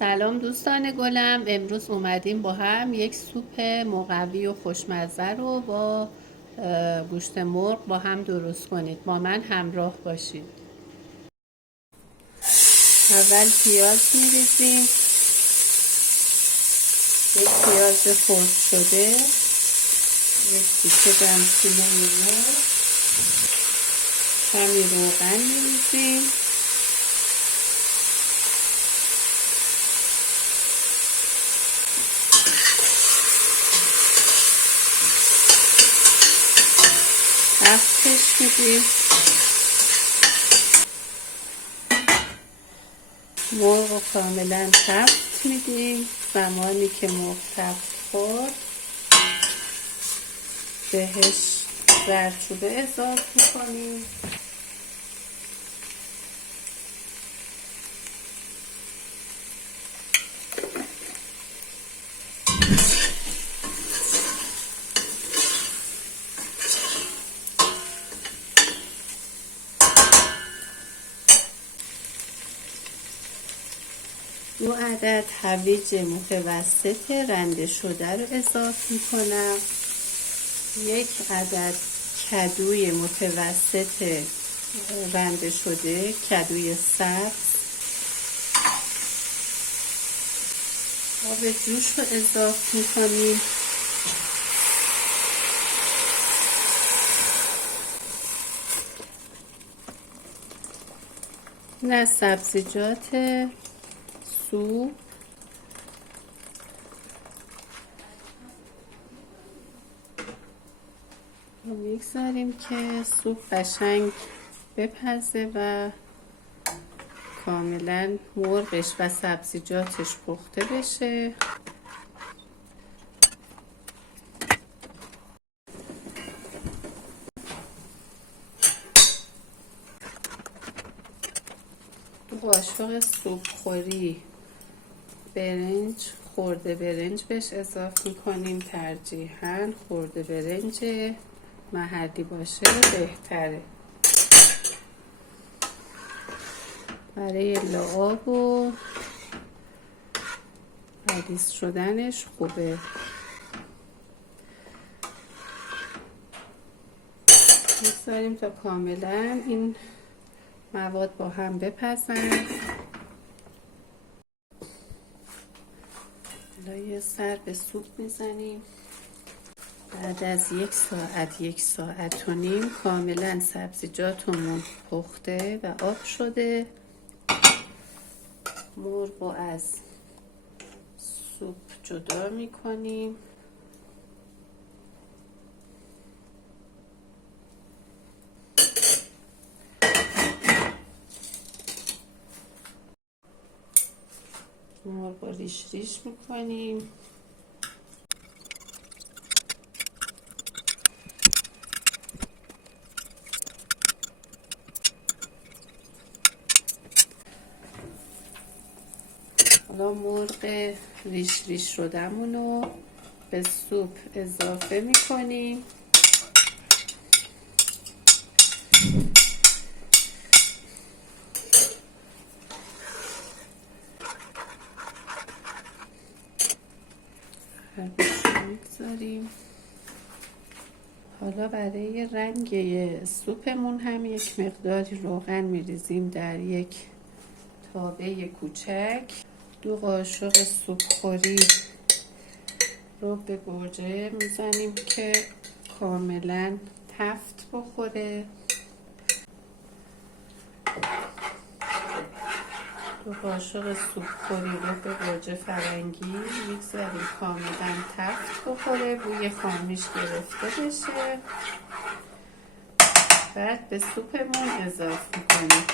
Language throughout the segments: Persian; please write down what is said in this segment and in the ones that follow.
سلام دوستان گلم، امروز اومدیم با هم یک سوپ مقوی و خوشمزه رو با گوشت مرغ با هم درست کنید. با من همراه باشید. اول پیاز میریزیم، یک پیاز خرد شده، یک تیکه دمسینه مرغ، کمی روغن میریزیم، تفتش میدیم، مرغ رو کاملا تفت میدیم. زمانی که مرغ تفت خورد بهش زردچوبه اضافه میکنیم، دو عدد هویج متوسط رنده شده رو اضافه میکنم، یک عدد کدوی متوسط رنده شده، کدوی سبز. آب جوش رو اضافه میکنیم، این از سبزیجات سوپ. میگذاریم که سوپ قشنگ بپزه و کاملا مرغش و سبزیجاتش پخته بشه. دو قاشق سوپ خوری برنج، خورده برنج بهش اضافه میکنیم. ترجیحاً خورده برنج محلی باشه بهتره، برای لعاب و ردیس شدنش خوبه. میگذاریم تا کاملا این مواد با هم بپزن. یه سر به سوپ میزنیم. بعد از یک ساعت و نیم کاملا سبزیجاتمون پخته و آب شده. مرغ رو از سوپ جدا میکنیم. مرغ رو ریش ریش میکنیم. حالا مرغ ریش ریش شدهمون رو به سوپ اضافه میکنیم. میگذاریم. حالا برای رنگ سوپمون هم یک مقداری روغن میریزیم در یک تابه کوچک. دو قاشق سوپ خوری رب گوجه میزنیم که کاملا تفت بخوره. دو قاشق سوپ خوری رب گوجه فرنگی میگذاریم کاملا تفت بخوره، بوی خامیش گرفته بشه. بعد به سوپمون اضافه میکنیم.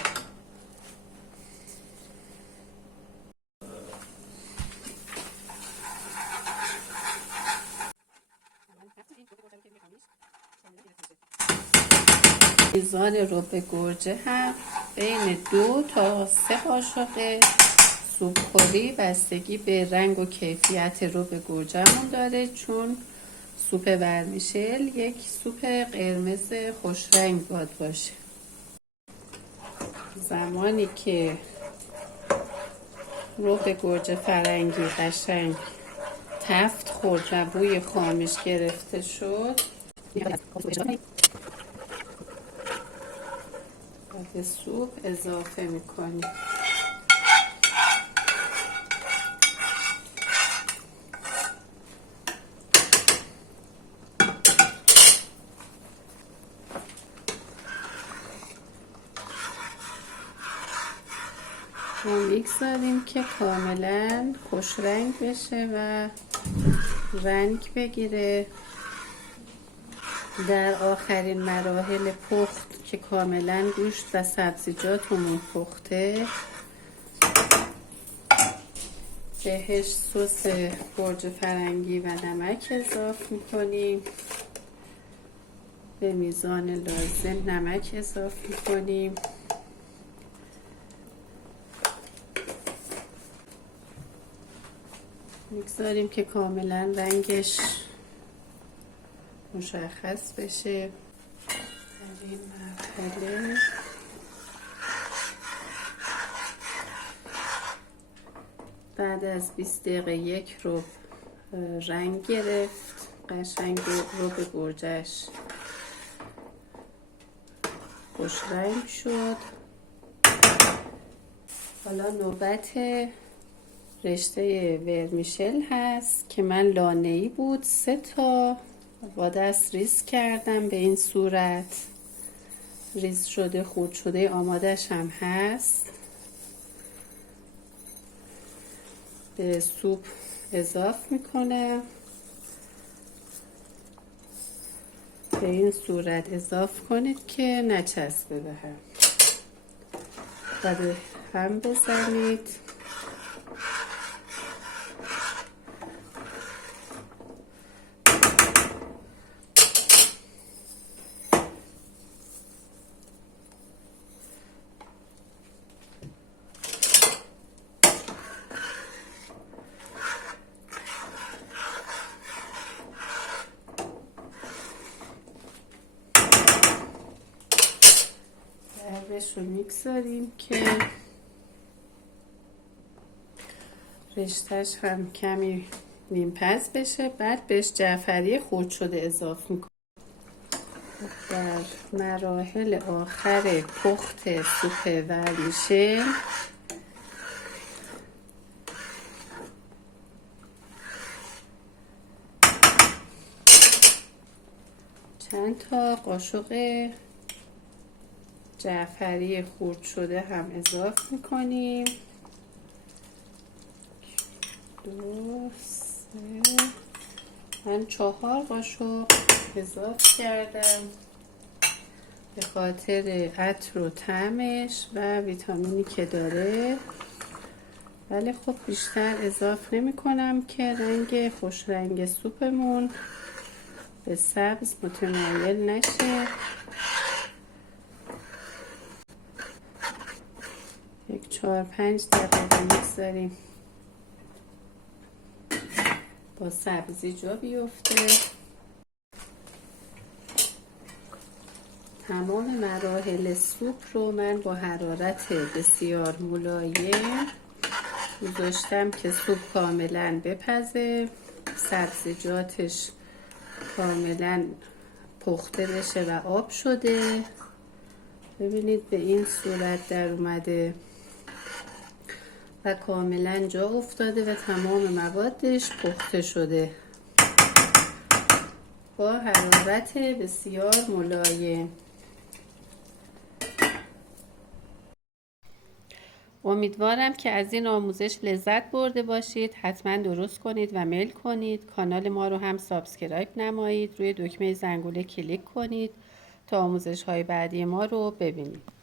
میزان رب گوجه هم بین 2 تا 3 قاشق سوپ خوری بستگی به رنگ و کیفیت رب گوجه‌مون داره، چون سوپ ورمیشل یک سوپ قرمز خوش رنگ باید باشه. زمانی که رب گوجه فرنگی قشنگ تفت خورد و بوی خامش گرفته شد، به سوپ اضافه میکنیم. و میگذاریم که کاملا خوش رنگ بشه و رنگ بگیره. در آخرین مراحل پخت که کاملا گوشت و سبزیجاتمون پخته، بهش سس گوجه فرنگی و نمک اضافه میکنیم. به میزان لازم نمک اضافه میکنیم. میگذاریم که کاملا رنگش مشخص بشه. در این مرحله بعد از 20 دقیقه یک رب رنگ گرفت، قشنگ رب گوجهش خوش رنگ شد. حالا نوبت رشته ورمیشل هست که من لانه‌ای بود 3 تا با دست ریز کردم. به این صورت ریز شده، خرد شده، آمادهش هم هست. به سوپ اضافه میکنم. به این صورت اضافه کنید که نچسبه به هم و به هم بزنید. رو میگذاریم که رشتهش هم کمی نیمپز بشه. بعد بهش جعفری خرد شده اضافه میکنیم. در مراحل آخر پخت سوپ ورمیشل چند تا قاشق جعفری خرد شده هم اضافه میکنیم. 2 3 من 4 قاشق اضافه کردم به خاطر عطر و طعمش و ویتامینی که داره، ولی خب بیشتر اضافه نمی کنم که رنگ خوش رنگ سوپمون به سبز متمایل نشه. 4-5 دقیقه میگذاریم با سبزی جا بیفته. تمام مراحل سوپ رو من با حرارت بسیار ملایم گذاشتم که سوپ کاملا بپزه، سبزیجاتش کاملا پخته بشه و آب شده. ببینید به این صورت در اومده و کاملا جا افتاده و تمام موادش پخته شده با حرارت بسیار ملایم. امیدوارم که از این آموزش لذت برده باشید. حتما درست کنید و میل کنید. کانال ما رو هم سابسکرایب نمایید. روی دکمه زنگوله کلیک کنید تا آموزش های بعدی ما رو ببینید.